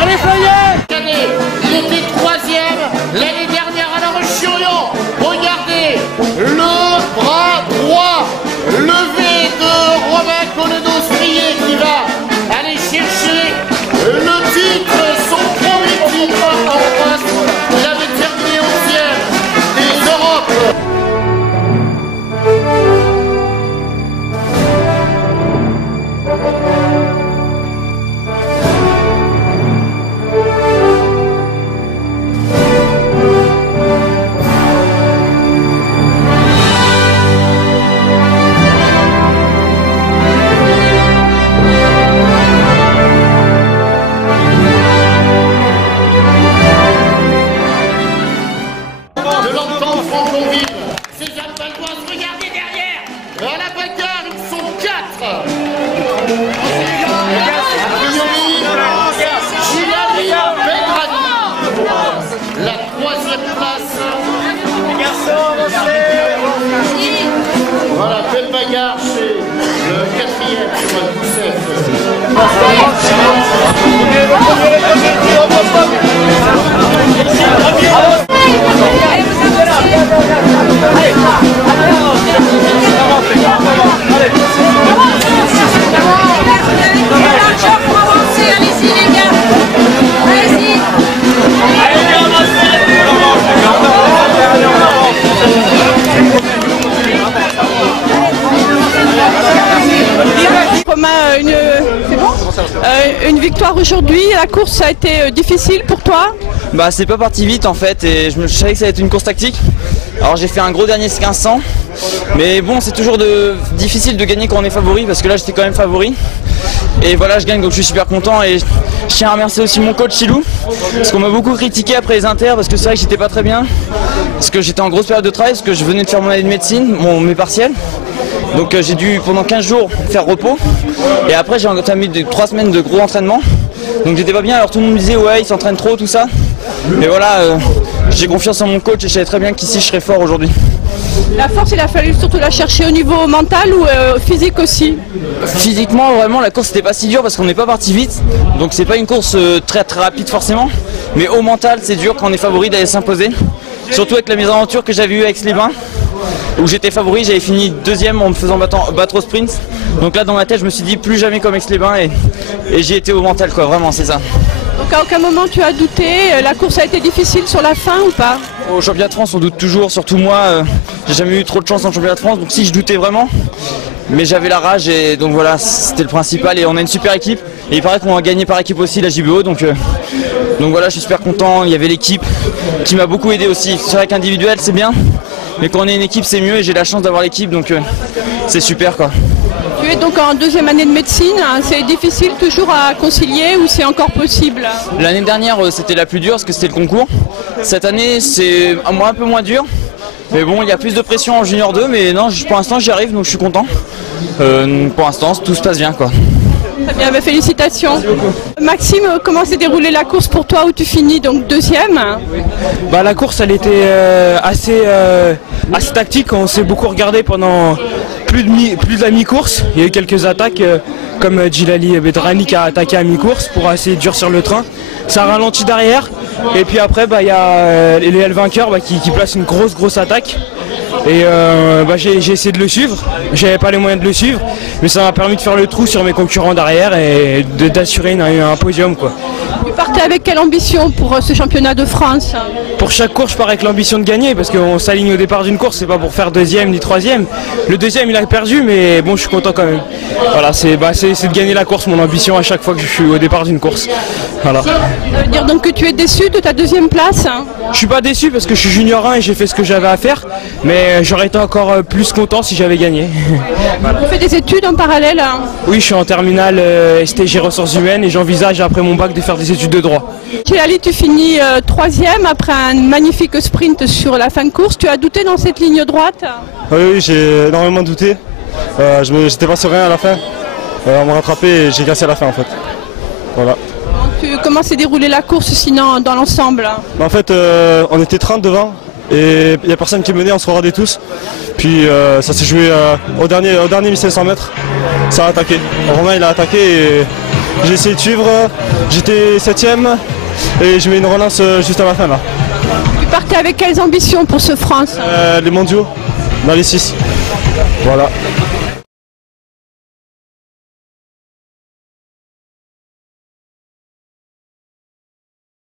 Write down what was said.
Allez, ça y est! Il était troisième l'année dernière à La Roche-sur-Yon. Regardez le bras droit levé de Romain Colledo-Strier qui va aller chercher le titre, son premier titre en France. Il avait terminé 11e des Europes. De l'entendre Franconville, Cézanne Valdoise, regardez derrière, à la bagarre, ils sont 4. Giuliani, Belgrani, la troisième place. Voilà, belle bagarre chez le quatrième, Une victoire aujourd'hui, la course a été difficile pour toi? Bah c'est pas parti vite en fait et je savais que ça allait être une course tactique. Alors j'ai fait un gros dernier 1500, mais bon c'est toujours difficile de gagner quand on est favori parce que là j'étais quand même favori. Et voilà je gagne donc je suis super content et je tiens à remercier aussi mon coach Chilou parce qu'on m'a beaucoup critiqué après les inters parce que c'est vrai que j'étais pas très bien, parce que j'étais en grosse période de travail, parce que je venais de faire mon année de médecine, mes partiels. Donc j'ai dû pendant 15 jours faire repos et après j'ai entamé 3 semaines de gros entraînement. Donc j'étais pas bien, alors tout le monde me disait ouais il s'entraîne trop tout ça. Mais voilà, j'ai confiance en mon coach et je savais très bien qu'ici je serais fort aujourd'hui. La force il a fallu surtout la chercher au niveau mental ou physique aussi? Physiquement vraiment la course n'était pas si dure parce qu'on n'est pas parti vite. Donc c'est pas une course très rapide forcément. Mais au mental c'est dur quand on est favori d'aller s'imposer. Surtout avec la mésaventure que j'avais eue avec Aix-les-Bains, où j'étais favori, j'avais fini deuxième en me faisant battre au sprint. Donc là dans ma tête je me suis dit plus jamais comme Aix-les-Bains et j'ai été au mental quoi, vraiment c'est ça. Donc à aucun moment tu as douté, la course a été difficile sur la fin ou pas? Au championnat de France on doute toujours, surtout moi, j'ai jamais eu trop de chance en championnat de France, donc si je doutais vraiment. Mais j'avais la rage et donc voilà c'était le principal et on a une super équipe. Et il paraît qu'on a gagné par équipe aussi la JBO donc voilà je suis super content, il y avait l'équipe qui m'a beaucoup aidé aussi. C'est vrai qu'individuel c'est bien, mais quand on est une équipe c'est mieux et j'ai la chance d'avoir l'équipe donc c'est super quoi. Tu es donc en deuxième année de médecine, c'est difficile toujours à concilier ou c'est encore possible? L'année dernière c'était la plus dure parce que c'était le concours. Cette année c'est un peu moins dur. Mais bon il y a plus de pression en junior 2 mais non pour l'instant j'y arrive donc je suis content. Pour l'instant tout se passe bien quoi. Très bien, bah, félicitations. Maxime, comment s'est déroulée la course pour toi où tu finis donc deuxième? Bah, la course elle était assez tactique, on s'est beaucoup regardé pendant plus de la mi-course. Il y a eu quelques attaques comme Djilali Bedrani qui a attaqué à mi-course pour essayer de durcir le train. Ça a ralenti derrière et puis après il y a les vainqueurs qui placent une grosse attaque. Et j'ai essayé de le suivre, j'avais pas les moyens de le suivre, mais ça m'a permis de faire le trou sur mes concurrents derrière et d'assurer un podium quoi. Tu partais avec quelle ambition pour ce championnat de France? Pour chaque course je pars avec l'ambition de gagner parce qu'on s'aligne au départ d'une course, c'est pas pour faire deuxième ni troisième. Le deuxième il a perdu mais bon je suis content quand même. Voilà c'est de gagner la course mon ambition à chaque fois que je suis au départ d'une course. Voilà. Ça veut dire donc que tu es déçu de ta deuxième place? Je suis pas déçu parce que je suis junior 1 et j'ai fait ce que j'avais à faire, mais j'aurais été encore plus content si j'avais gagné. Voilà. Tu fais des études en parallèle? Oui je suis en terminale STG ressources humaines et j'envisage après mon bac de faire des études de droit. Djilali, tu finis troisième après un magnifique sprint sur la fin de course. Tu as douté dans cette ligne droite? Oui, j'ai énormément douté. J'étais pas serein à la fin. On m'a rattrapé et j'ai cassé à la fin en fait. Voilà. Comment s'est déroulée la course sinon dans l'ensemble? En fait, on était 30 devant et il n'y a personne qui menait, on se regardait tous. Puis ça s'est joué au dernier 1500 mètres. Ça a attaqué. Romain il a attaqué et j'ai essayé de suivre. J'étais 7ème et je mets une relance juste à la fin là. Tu partais avec quelles ambitions pour ce France? Les mondiaux, dans les 6. Voilà.